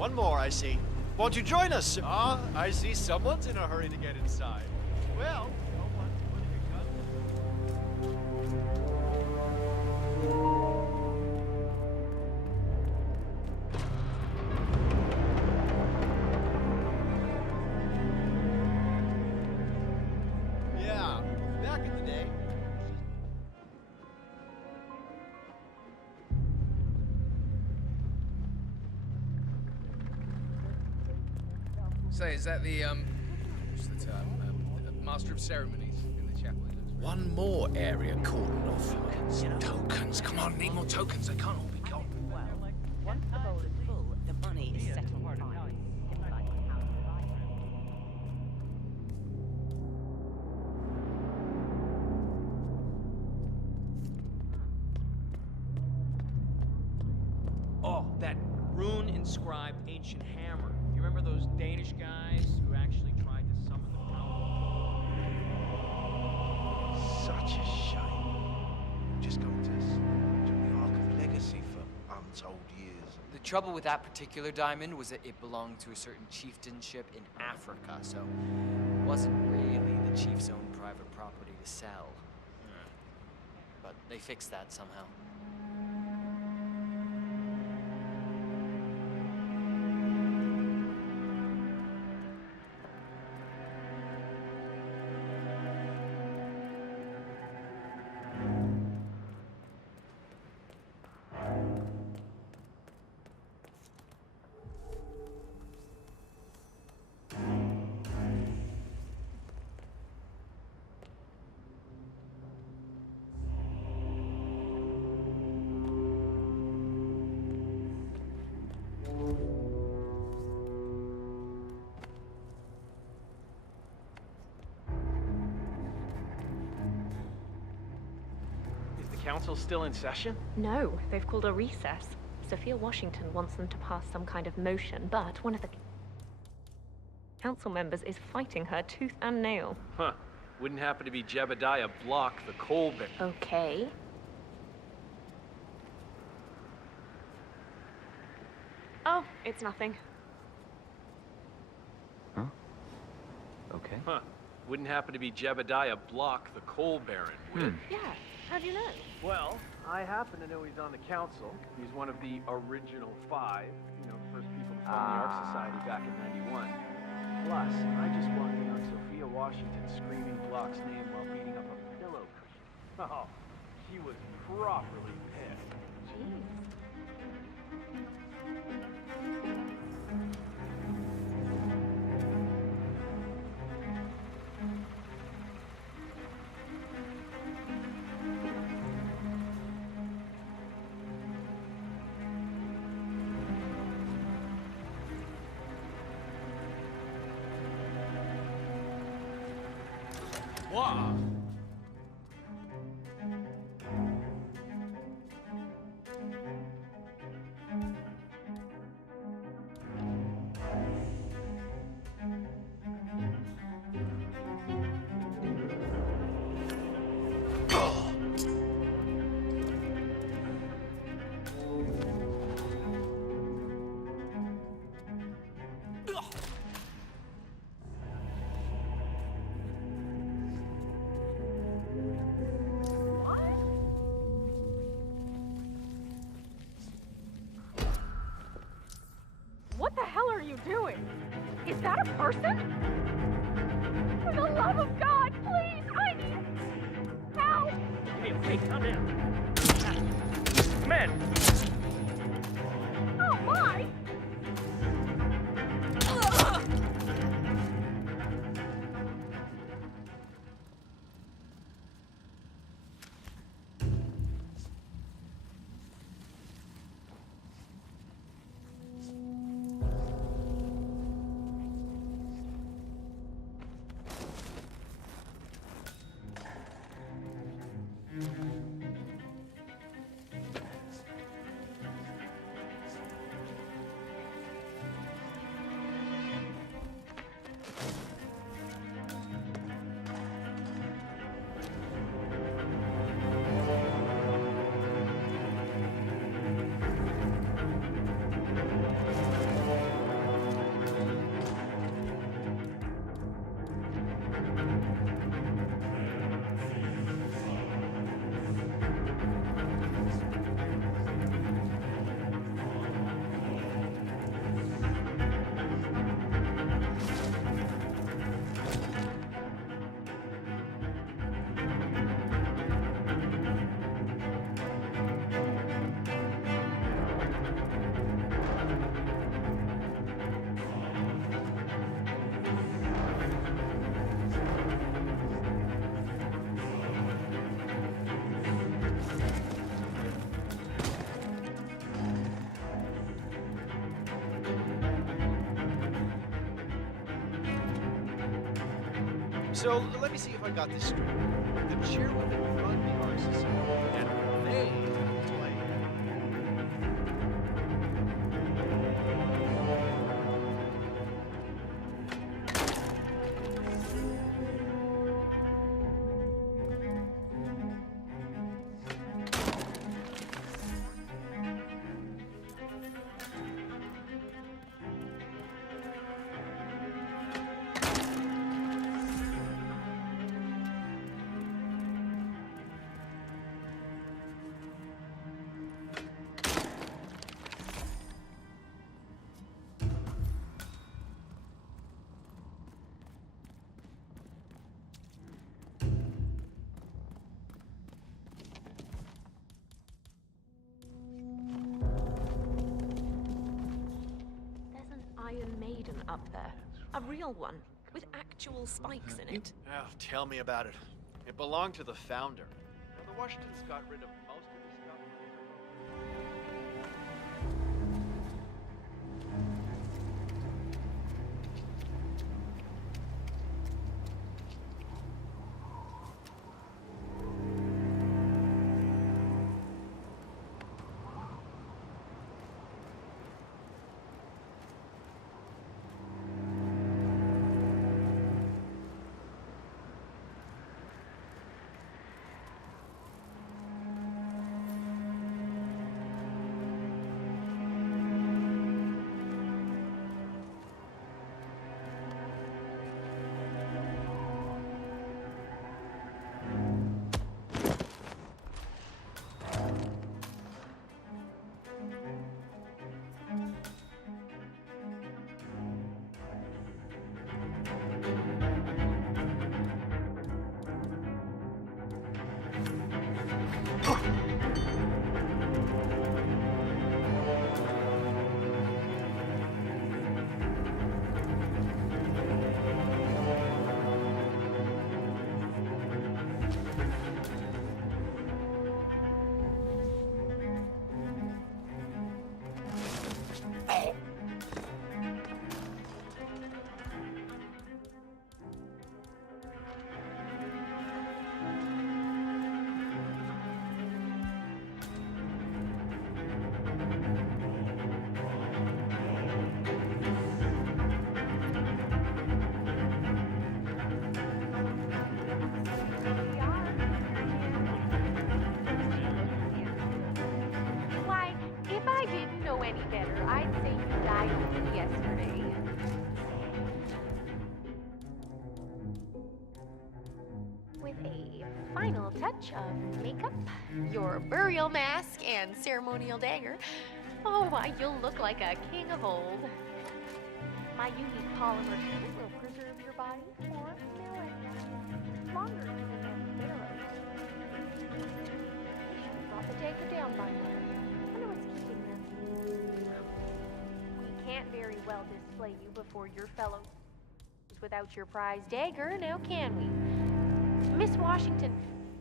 One more, I see. Won't you join us? Ah, I see someone's in a hurry to get inside. Well, no one putting a gun. Yeah, back in the day. Say, is that the, what's the term? Master of Ceremonies in the chapel? One more area cordoned off. Tokens. Come on, need more tokens. They can't all be gone. Well, once the bowl is full, the money is set on fire. Oh, that rune-inscribed ancient hammer. You remember those Danish guys who actually tried to summon the power? Such a shame. Just going to the Ark of Legacy for untold years. The trouble with that particular diamond was that it belonged to a certain chieftainship in Africa, so it wasn't really the chief's own private property to sell. But they fixed that somehow. Council still in session? No, they've called a recess. Sophia Washington wants them to pass some kind of motion, but one of the council members is fighting her tooth and nail. Huh. Wouldn't happen to be Jebediah Block, the coal bin. Okay. Oh, it's nothing. Huh? Okay. Huh. Wouldn't happen to be Jebediah Block, the coal baron, would it? Yeah, how'd you know? Well, I happen to know he's on the council. He's one of the original 5, you know, first people to form the Ark Society back in '91. Plus, I just walked in on Sophia Washington screaming Block's name while beating up a pillow cushion. Oh, she was properly pissed. Jeez. Wow. What the hell are you doing? Is that a person? For the love of God, please! I need help! Hey, calm down. Men! Oh my! So let me see if I got this straight. The chairwomen run the Art Society, and they play. There's an Iron Maiden up there. A real one, with actual spikes in it. Oh, tell me about it. It belonged to the founder. Well, the Washingtons got rid of most of his stuff. Why, if I didn't know any better, I'd say you died only yesterday. With a final touch of makeup, your burial mask, and ceremonial dagger, oh, why, you'll look like a king of old. My unique polymer treatment will preserve your body for millennia. Longer even than pharaohs. They should have brought the dagger down by now. I wonder what's keeping them. We can't very well display you before your fellows without your prize dagger, now can we? Miss Washington,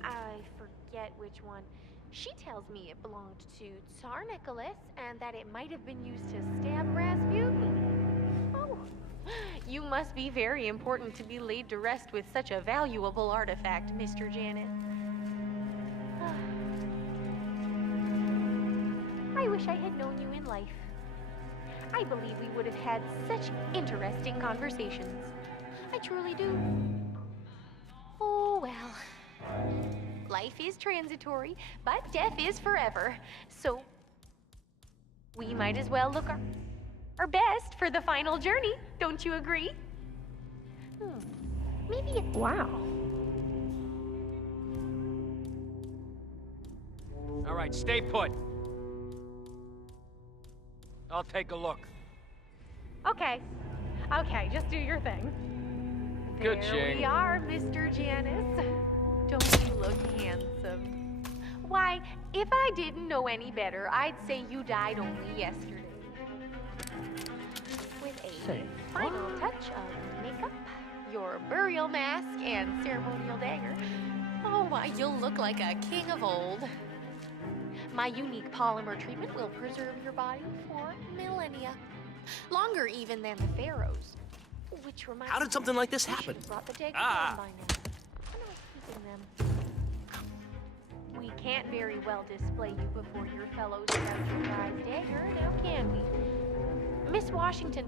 I forget which one. She tells me it belonged to Tsar Nicholas and that it might have been used to stab Rasputin. Oh, you must be very important to be laid to rest with such a valuable artifact, Mr. Janus. I wish I had known you in life. I believe we would have had such interesting conversations. I truly do. Oh, well. Life is transitory, but death is forever. So, we might as well look our best for the final journey. Don't you agree? Maybe it... Wow. All right, stay put. I'll take a look. Okay. Okay, just do your thing. Good, There Jane. we are, Mr. Janus. Don't you look handsome? Why, if I didn't know any better, I'd say you died only yesterday. With a final touch of makeup, your burial mask, and ceremonial dagger, oh, why, you'll look like a king of old. My unique polymer treatment will preserve your body for millennia. Longer even than the pharaohs. Which reminds How did something like this we happen? should've brought the dagger Ah. by now. I know keeping them. We can't very well display you before your fellows without your prize dagger, now can we? Miss Washington,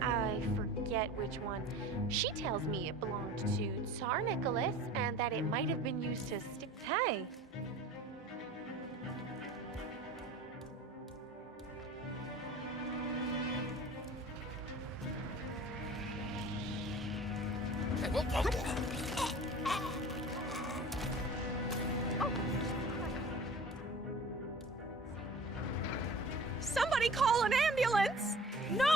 I forget which one. She tells me it belonged to Tsar Nicholas and that it might have been used to stick. Hey, Somebody call an ambulance! No!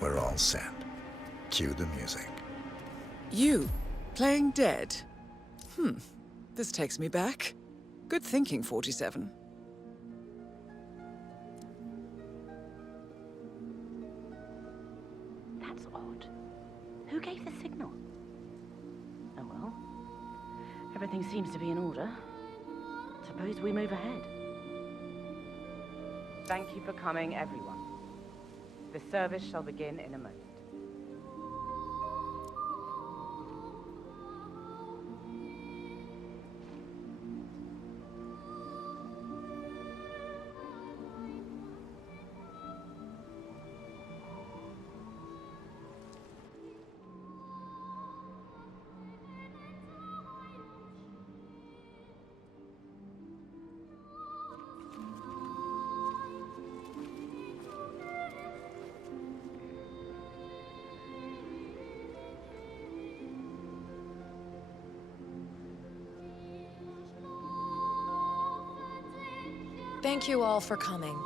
We're all set. Cue the music. You, playing dead? This takes me back. Good thinking, 47. that's odd. Who gave the signal? Oh well. Everything seems to be in order. Suppose we move ahead. Thank you for coming, everyone. The service shall begin in a moment. Thank you all for coming.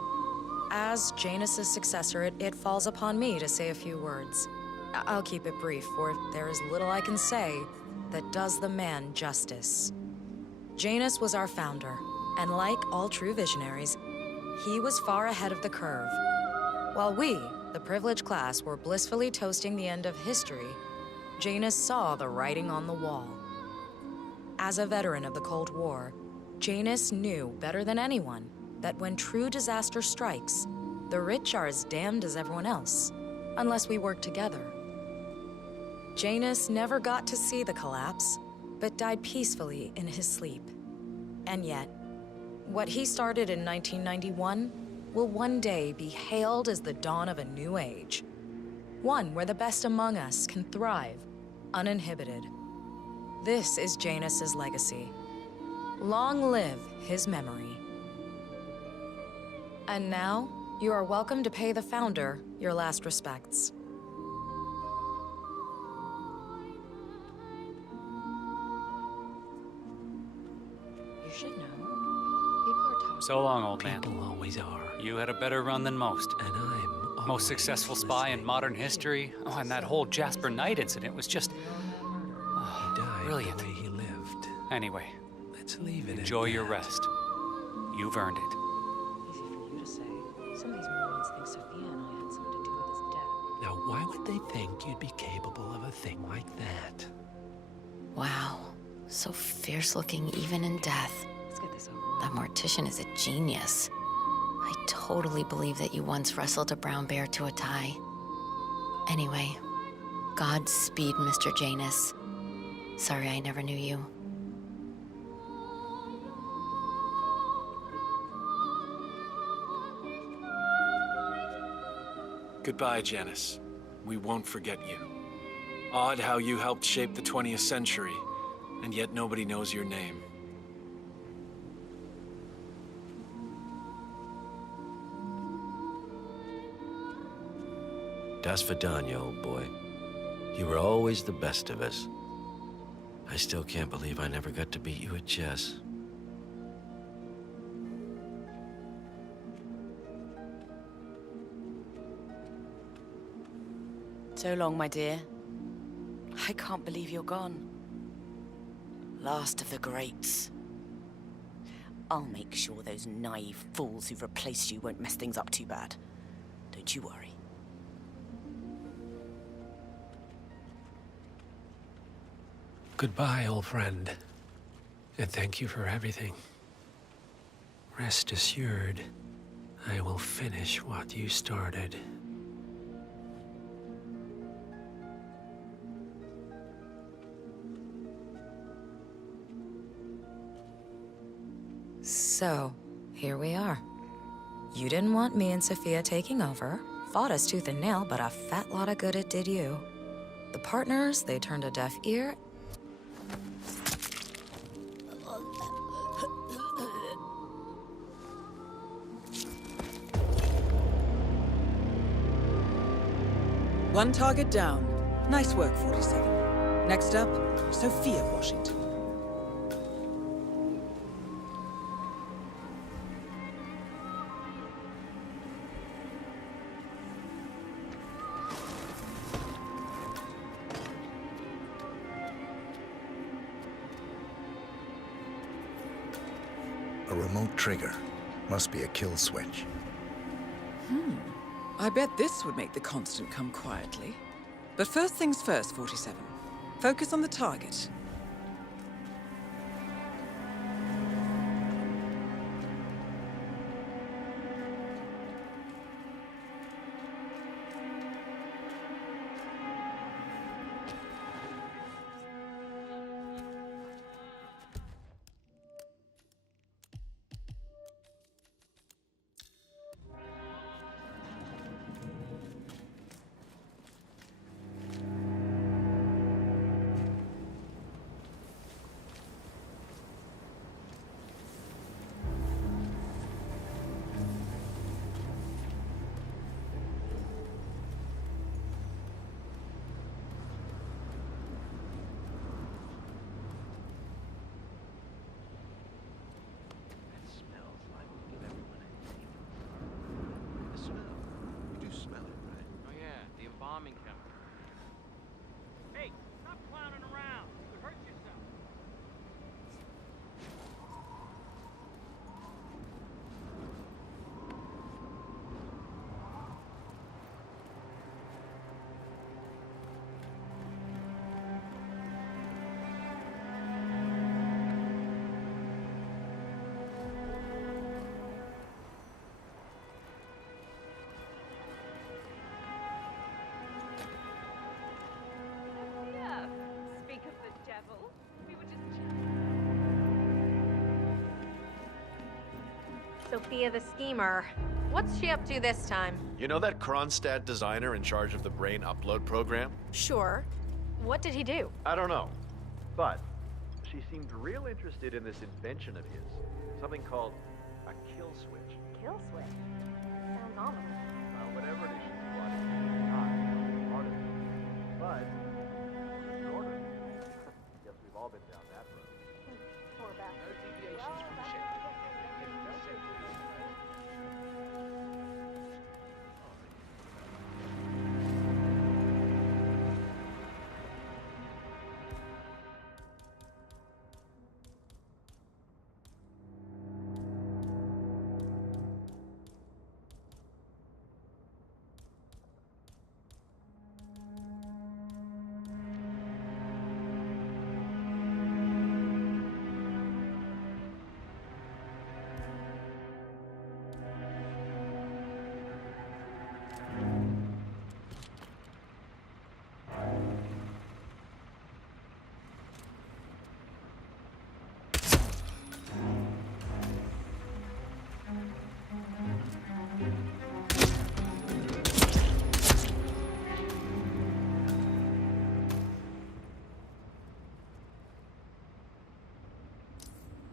As Janus's successor, it falls upon me to say a few words. I'll keep it brief, for there is little I can say that does the man justice. Janus was our founder, and like all true visionaries, he was far ahead of the curve. While we, the privileged class, were blissfully toasting the end of history, Janus saw the writing on the wall. As a veteran of the Cold War, Janus knew better than anyone that when true disaster strikes, the rich are as damned as everyone else, unless we work together. Janus never got to see the collapse, but died peacefully in his sleep. And yet, what he started in 1991 will one day be hailed as the dawn of a new age. One where the best among us can thrive, uninhibited. This is Janus's legacy. Long live his memory. And now, you are welcome to pay the founder your last respects. You should know. People are talking. So long, old man. People always are. You had a better run than most. And I'm Most successful spy in modern history. Oh, and that whole Jasper Knight incident was just... He died brilliant. the way he lived. Anyway, Let's leave it enjoy at your that. rest. You've earned it. did they think you'd be capable of a thing like that? Wow. So fierce looking even in death. Let's get this over. That mortician is a genius. I totally believe that you once wrestled a brown bear to a tie. Anyway, Godspeed, Mr. Janus. Sorry I never knew you. Goodbye, Janus. We won't forget you. Odd how you helped shape the 20th century, and yet nobody knows your name. Das Vidania, old boy. You were always the best of us. I still can't believe I never got to beat you at chess. So long, my dear. I can't believe you're gone. Last of the greats. I'll make sure those naive fools who've replaced you won't mess things up too bad. Don't you worry. Goodbye, old friend. And thank you for everything. Rest assured, I will finish what you started. So, here we are. You didn't want me and Sophia taking over. Fought us tooth and nail, but a fat lot of good it did you. The partners, they turned a deaf ear. One target down. Nice work, 47. Next up, Sophia Washington. A remote trigger. Must be a kill switch. I bet this would make the constant come quietly. But first things first, 47. Focus on the target. Sophia the schemer. What's she up to this time? You know that Kronstadt designer in charge of the brain upload program? Sure. What did he do? I don't know. But she seemed real interested in this invention of his. Something called a kill switch. Kill switch? Sounds ominous. Whatever it is she's plotting, it's not part of it. But, in order, guess we've all been down that road. Poor bastard. No deviations from the schedule.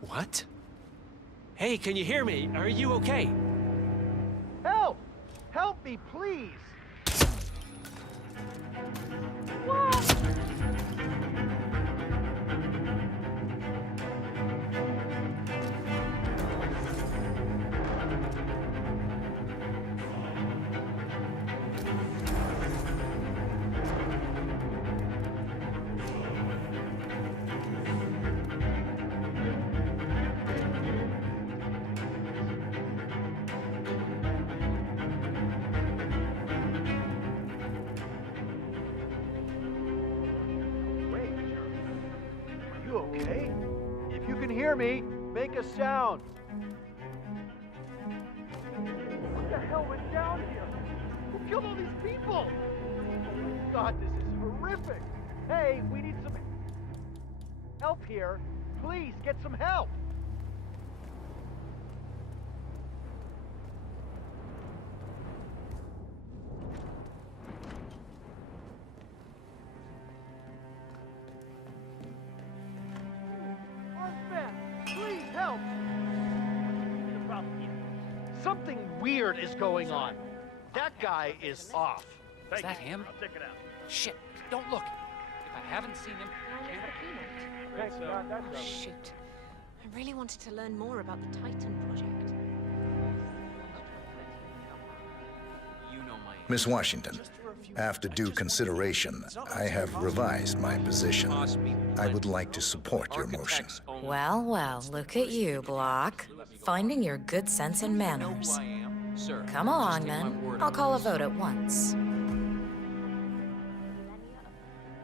What? Hey, can you hear me? Are you okay? Help! Help me, please! Okay? If you can hear me, make a sound. What the hell went down here? Who killed all these people? God, this is horrific. Hey, we need some help here. Please, get some help. Please help! Something weird is going on. That guy is off. Is that him? I'll check it out. Shit, don't look. If I haven't seen him, Oh, shoot. I really wanted to learn more about the Titan project. Miss Washington, after due consideration, I have revised my position. I would like to support your motion. Well, well, look at you, Block. Finding your good sense and manners. Come along, then. I'll call a vote at once.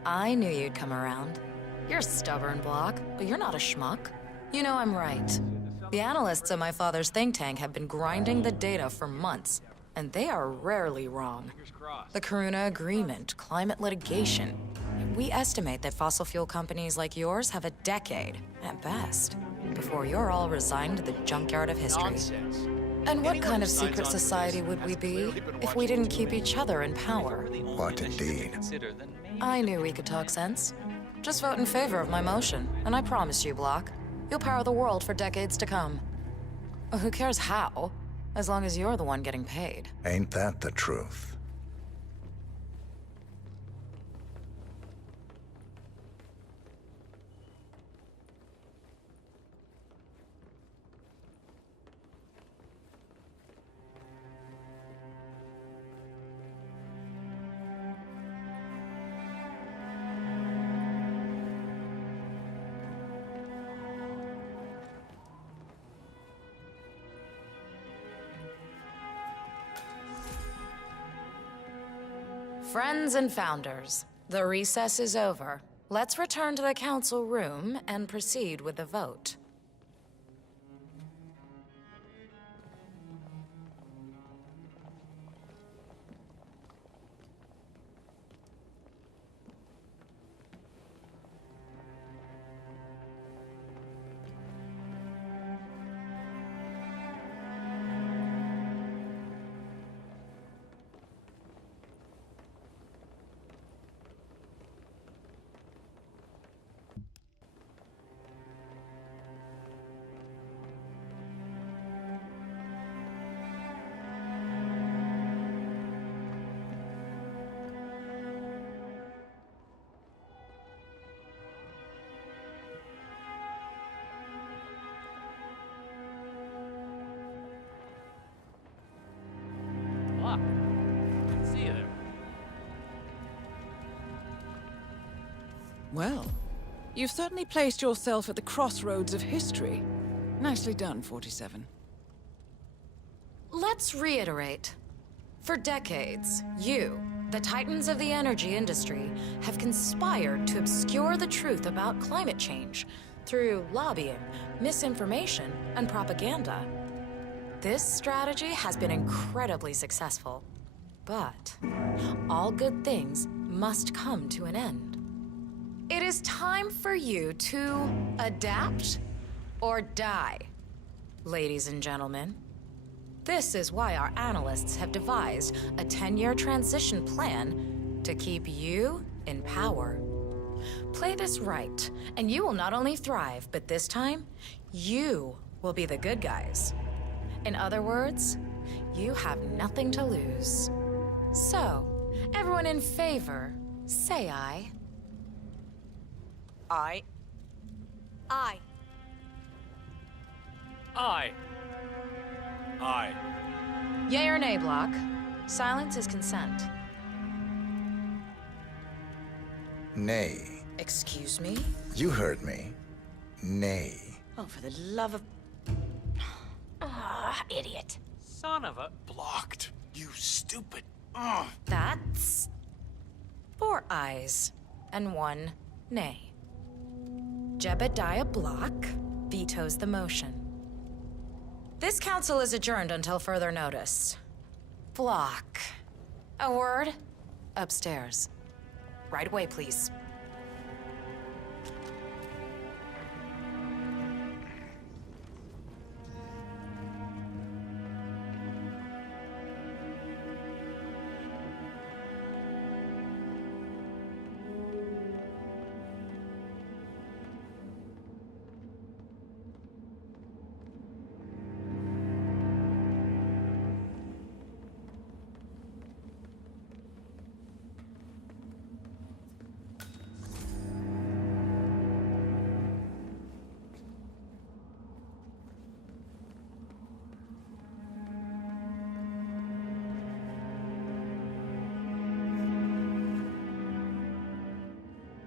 I knew you'd come around. You're stubborn, Block, but you're not a schmuck. You know I'm right. The analysts at my father's think tank have been grinding the data for months, and they are rarely wrong. The Karuna Agreement, climate litigation. We estimate that fossil fuel companies like yours have a decade, at best, before you're all resigned to the junkyard of history. Nonsense. And what kind of secret society would we be if we didn't keep each other in power? What indeed? I knew we could talk sense. Just vote in favor of my motion, and I promise you, Block, you'll power the world for decades to come. Who cares how, as long as you're the one getting paid? Ain't that the truth? Friends and founders, the recess is over. Let's return to the council room and proceed with the vote. See you there. Well, you've certainly placed yourself at the crossroads of history. Nicely done, 47. Let's reiterate. For decades, you, the titans of the energy industry, have conspired to obscure the truth about climate change through lobbying, misinformation, and propaganda. This strategy has been incredibly successful. But all good things must come to an end. It is time for you to adapt or die, ladies and gentlemen. This is why our analysts have devised a 10-year transition plan to keep you in power. Play this right, and you will not only thrive, but this time, You will be the good guys. In other words, you have nothing to lose. So, everyone in favor, say aye. Aye. Aye. Aye. Aye. Yay or nay, Block? Silence is consent. Nay. Excuse me? You heard me. Nay. Oh, for the love of... Ah, idiot. Son of a... Blocked. You stupid. That's 4 ayes and 1 nay. Jebediah Block vetoes the motion. This council is adjourned until further notice. Block. A word? Upstairs. Right away, please.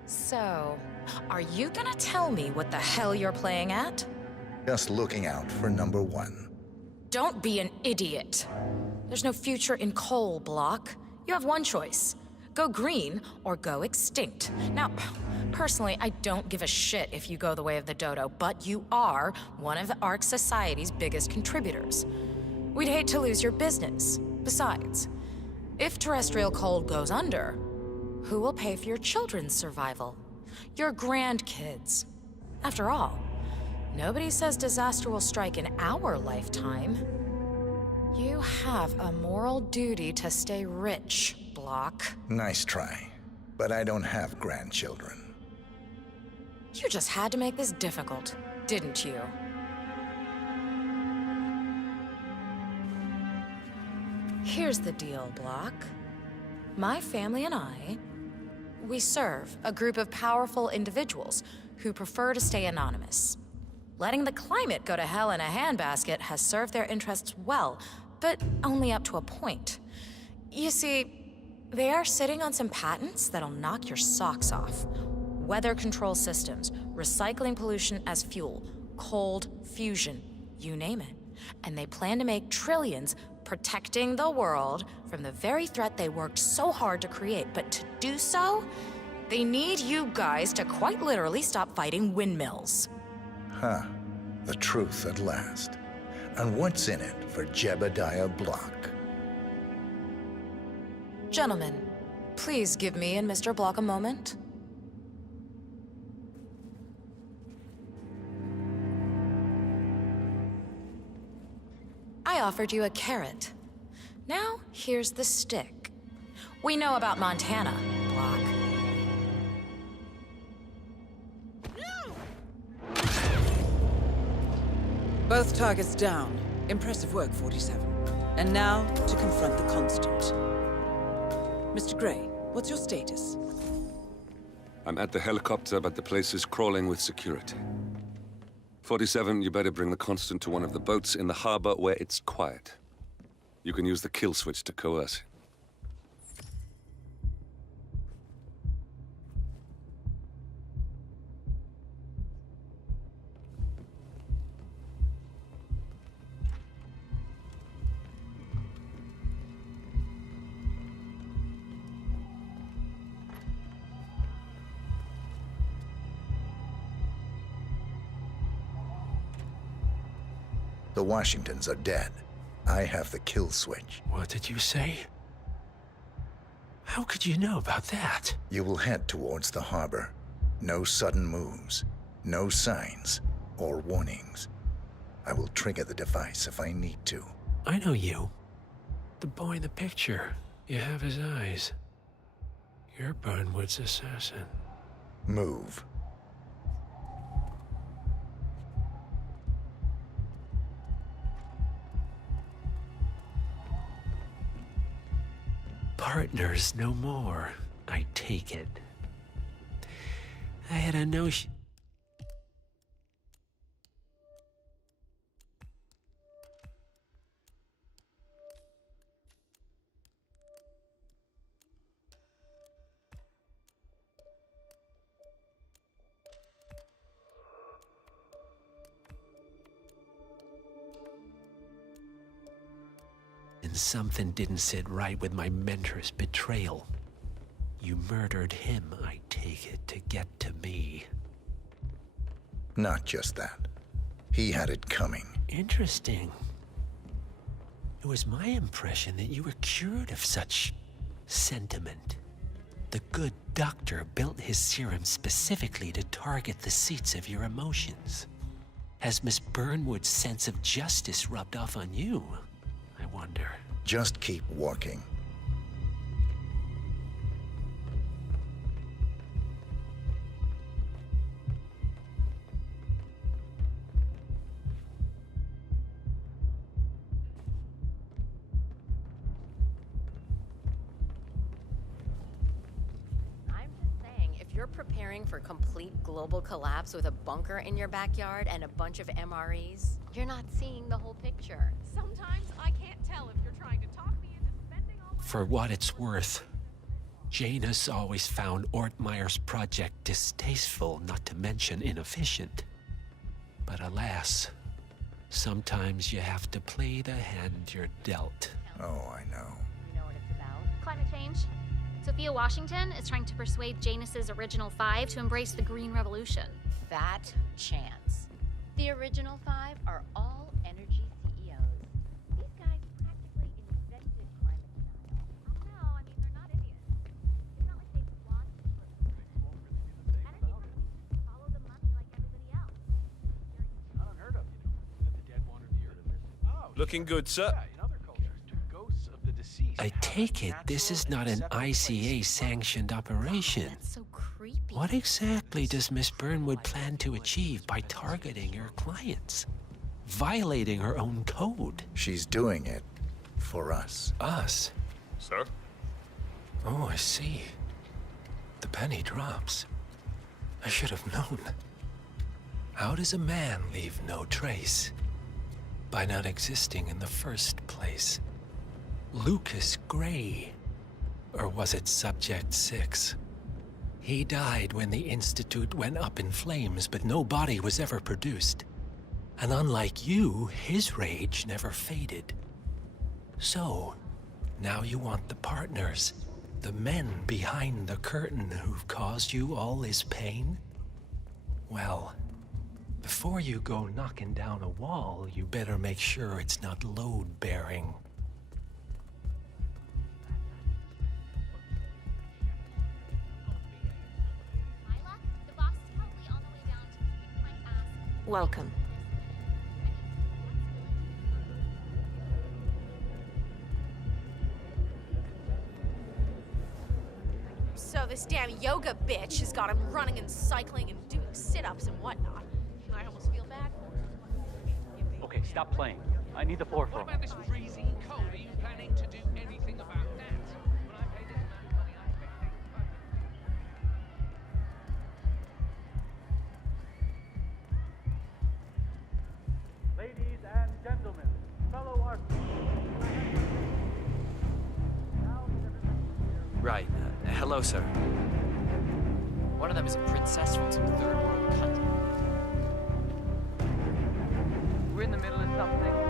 So, are you gonna tell me what the hell you're playing at? Just looking out for number 1. Don't be an idiot. There's no future in coal, Block. You have one choice. Go green or go extinct. Now, personally, I don't give a shit if you go the way of the dodo, but you are one of the Ark Society's biggest contributors. We'd hate to lose your business. Besides, if terrestrial coal goes under, who will pay for your children's survival? Your grandkids. After all, nobody says disaster will strike in our lifetime. You have a moral duty to stay rich, Block. Nice try. But I don't have grandchildren. You just had to make this difficult, didn't you? Here's the deal, Block. My family and I, we serve a group of powerful individuals who prefer to stay anonymous. Letting the climate go to hell in a handbasket has served their interests well, but only up to a point. You see, they are sitting on some patents that'll knock your socks off. Weather control systems, recycling pollution as fuel, cold fusion, you name it. And they plan to make trillions protecting the world from the very threat they worked so hard to create. But to do so, they need you guys to quite literally stop fighting windmills. Huh. The truth at last. And what's in it for Jebediah Block? Gentlemen, please give me and Mr. Block a moment. I offered you a carrot. Now, here's the stick. We know about Montana, Block. Both targets down. Impressive work, 47. And now, to confront the Constant. Mr. Gray, what's your status? I'm at the helicopter, but the place is crawling with security. 47, you better bring the Constant to one of the boats in the harbor where it's quiet. You can use the kill switch to coerce him. The Washingtons are dead. I have the kill switch. What did you say? How could you know about that? You will head towards the harbor. No sudden moves, no signs or warnings. I will trigger the device if I need to. I know you. The boy in the picture. You have his eyes. You're Burnwood's assassin. Move. partners no more, I take it. I had a notion. And something didn't sit right with my mentor's betrayal. You murdered him, I take it, to get to me. Not just that. He had it coming. Interesting. It was my impression that you were cured of such sentiment. The good doctor built his serum specifically to target the seats of your emotions. Has Miss Burnwood's sense of justice rubbed off on you? I wonder. Just keep walking. You're preparing for complete global collapse with a bunker in your backyard and a bunch of MREs, you're not seeing the whole picture. Sometimes I can't tell if you're trying to talk me into spending all my... For what it's worth, Janus always found Ortmeyer's project distasteful, not to mention inefficient. But alas, sometimes you have to play the hand you're dealt. Oh, I know. You know what it's about? Climate change. Sophia Washington is trying to persuade Janus's original 5 to embrace the Green Revolution. Fat chance. The original 5 are all energy CEOs. These guys practically invented climate denial. Oh no, I mean, they're not idiots. It's not like they want to energy companies just follow the money like everybody else. Not unheard of, that the dead wander the earth. Oh, Looking good, sir. yeah, in other cultures, ghosts of the deceased. I take it this is not an ICA-sanctioned operation. That's so creepy. What exactly does Miss Burnwood plan to achieve by targeting her clients? Violating her own code? She's doing it for us. Us? Sir? Oh, I see. The penny drops. I should have known. How does a man leave no trace? By not existing in the first place. Lucas Gray. Or was it Subject 6? He died when the Institute went up in flames, but no body was ever produced. And unlike you, his rage never faded. So, now you want the partners, the men behind the curtain who've caused you all this pain? Well, before you go knocking down a wall, you better make sure it's not load-bearing. Welcome. So this damn yoga bitch has got him running and cycling and doing sit-ups and whatnot. I almost feel bad for him. Okay, stop playing. I need the floor What phone. about this freezing cold? Are you planning to do anything about that? When I pay this amount of money, I expect things to Ladies and gentlemen, fellow artists. Right. Hello, sir. One of them is a princess from some third world country. We're in the middle of something.